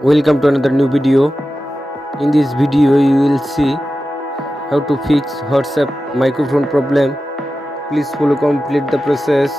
Welcome to another new video. In this video you will see how to fix WhatsApp microphone problem. Please follow complete the process.